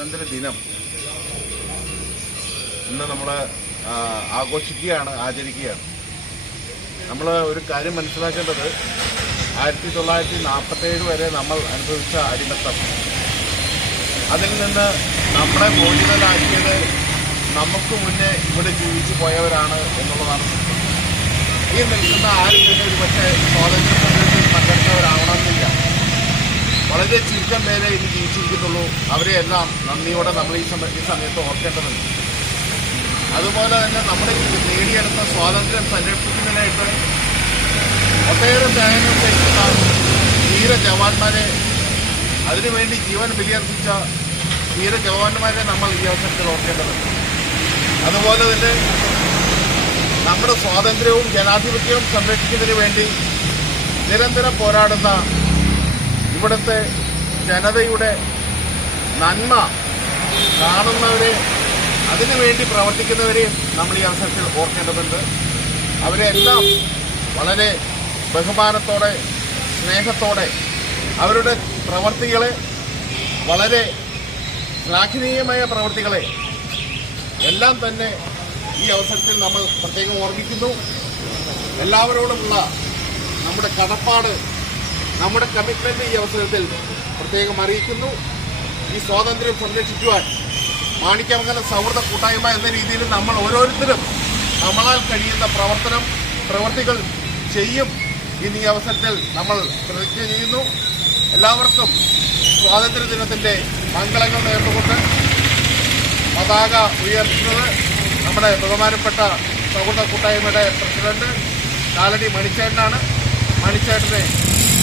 സ്വാതന്ത്ര്യ ദിനം ഇന്ന് നമ്മൾ ആചരിക്കുകയാണ്. നമ്മൾ ഒരു കാര്യം മനസ്സിലാക്കേണ്ടത് 1947 വരെ നമ്മൾ അനുഭവിച്ച അടിമത്തം, അതിൽ നിന്ന് നമ്മളെ മോചിതരാക്കിയത് നമുക്ക് മുന്നേ ഇവിടെ ജീവിച്ചു പോയവരാണ് എന്നുള്ളതാണ്. ഈ നിൽക്കുന്ന ആരും തന്നെ ഒരു പക്ഷേ സ്വാതന്ത്ര്യ സമരത്തിൽ പങ്കെടുത്തവരാവണമെന്നില്ല. വളരെ ചുരുക്കം പേരെ ഇനി ജീവിച്ചിരിക്കുന്നുള്ളൂ. അവരെയെല്ലാം നന്ദിയോടെ നമ്മൾ ഈ സമയത്ത് ഓർക്കേണ്ടതുണ്ട്. അതുപോലെ തന്നെ നമ്മുടെ നേടിയെടുത്ത സ്വാതന്ത്ര്യം സംരക്ഷിക്കുന്നതിനായിട്ട് ഒട്ടേറെ ത്യാഗങ്ങൾ സഹിക്കുന്ന ധീര ജവാന്മാരെ, അതിനുവേണ്ടി ജീവൻ ബലിയർപ്പിച്ച ധീര ജവാന്മാരെ നമ്മൾ ഈ അവസരത്തിൽ ഓർക്കേണ്ടതുണ്ട്. അതുപോലെ തന്നെ നമ്മുടെ സ്വാതന്ത്ര്യവും ജനാധിപത്യവും സംരക്ഷിക്കുന്നതിന് വേണ്ടി നിരന്തരം പോരാടുന്ന ഇവിടുത്തെ ജനതയുടെ നന്മ കാണുന്നവരെ, അതിനുവേണ്ടി പ്രവർത്തിക്കുന്നവരെയും നമ്മൾ ഈ അവസരത്തിൽ ഓർക്കേണ്ടതുണ്ട്. അവരെല്ലാം വളരെ ബഹുമാനത്തോടെ, സ്നേഹത്തോടെ, അവരുടെ പ്രവർത്തികളെ, വളരെ ശ്ലാഘനീയമായ പ്രവർത്തികളെ എല്ലാം തന്നെ ഈ അവസരത്തിൽ നമ്മൾ പ്രത്യേകം ഓർമ്മിക്കുന്നു. എല്ലാവരോടുമുള്ള നമ്മുടെ കടപ്പാട്, നമ്മുടെ കമ്മിറ്റ്മെന്റ് ഈ അവസരത്തിൽ പ്രത്യേകം അറിയിക്കുന്നു. ഈ സ്വാതന്ത്ര്യം സംരക്ഷിക്കുവാൻ മാണിക്യമംഗലം സൗഹൃദ കൂട്ടായ്മ എന്ന രീതിയിൽ നമ്മൾ ഓരോരുത്തരും നമ്മളാൽ കഴിയുന്ന പ്രവർത്തികൾ ചെയ്യും എന്ന് ഈ അവസരത്തിൽ നമ്മൾ പ്രതിജ്ഞ ചെയ്യുന്നു. എല്ലാവർക്കും സ്വാതന്ത്ര്യ ദിനത്തിന്റെ മംഗളങ്ങൾ നേർന്നുകൊണ്ട് പതാക ഉയർത്തുന്നത് നമ്മുടെ ബഹുമാനപ്പെട്ട സൗഹൃദ കൂട്ടായ്മയുടെ പ്രസിഡന്റ് കാലടി മണിച്ചേട്ടനാണ്. മണിച്ചേട്ടനെ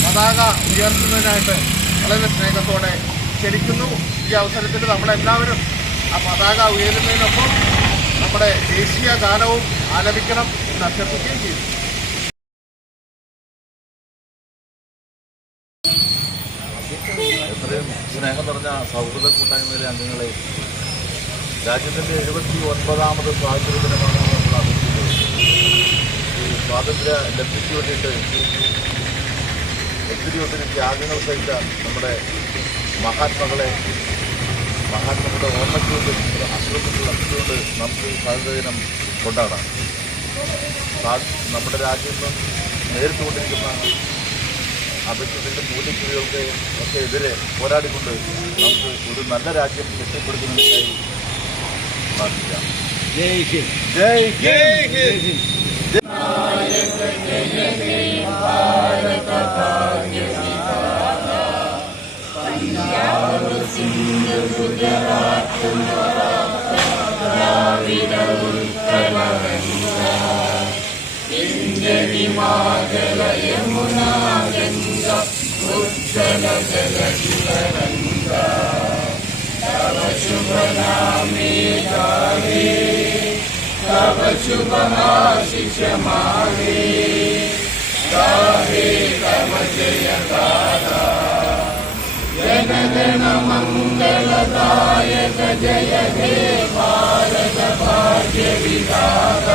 പതാക ഉയർത്തുന്നതിനായിട്ട് വളരെ സ്നേഹത്തോടെ ക്ഷണിക്കുന്നു. ഈ അവസരത്തിൽ നമ്മളെല്ലാവരും ആ പതാക ഉയരുന്നതിനൊപ്പം നമ്മുടെ ദേശീയ ഗാനവും ആലപിക്കണം എന്ന് അഭ്യർത്ഥിക്കുകയും ചെയ്തു. എത്രയും സ്നേഹം നിറഞ്ഞ സൗഹൃദ കൂട്ടായ്മയിലെ അംഗങ്ങളെ, രാജ്യത്തിൻ്റെ 79ാമത് സ്വാതന്ത്ര്യ ദിനമാണ് നമ്മൾ ആഘോഷിക്കുന്നത്. ഈ സ്വാതന്ത്ര്യ ലബ്ധിക്ക് വേണ്ടിയിട്ട് ഒത്തിരി ത്യാഗങ്ങൾ സഹിച്ച നമ്മുടെ മഹാത്മകളുടെ ഓർമ്മയ്ക്കുകൊണ്ട്, അശ്രമത്തിൽ അർപ്പിച്ചുകൊണ്ട് നമുക്ക് ഈ സ്വാതന്ത്ര്യ ദിനം കൊണ്ടാടാം. നമ്മുടെ രാജ്യം നേരിട്ടുകൊണ്ടിരിക്കുന്ന അപേക്ഷയുടെ മൂല്യക്കുറികൾക്ക് ഒക്കെ എതിരെ പോരാടിക്കൊണ്ട് നമുക്ക് ഒരു നല്ല രാജ്യം കെട്ടിപ്പടുക്കുന്നതിനായി പ്രാർത്ഥിക്കാം. ജയ് ഹിന്ദ്, ജയ് ഹിന്ദ്, ജയ് ഹിന്ദ്. ഹിമാചല യമുനാ ഗംഗ ഉജ്ജല ജലധിതരംഗ തവ ശുഭ നാമേ ഗായേ തവ ശുഭമാശിഷ മാഹേ ഗാഹേ തവ ജയ ഗാഥാ ജനഗണ മംഗളദായക ജയ ഹേ ഭാരത ഭാഗ്യ വിധാത.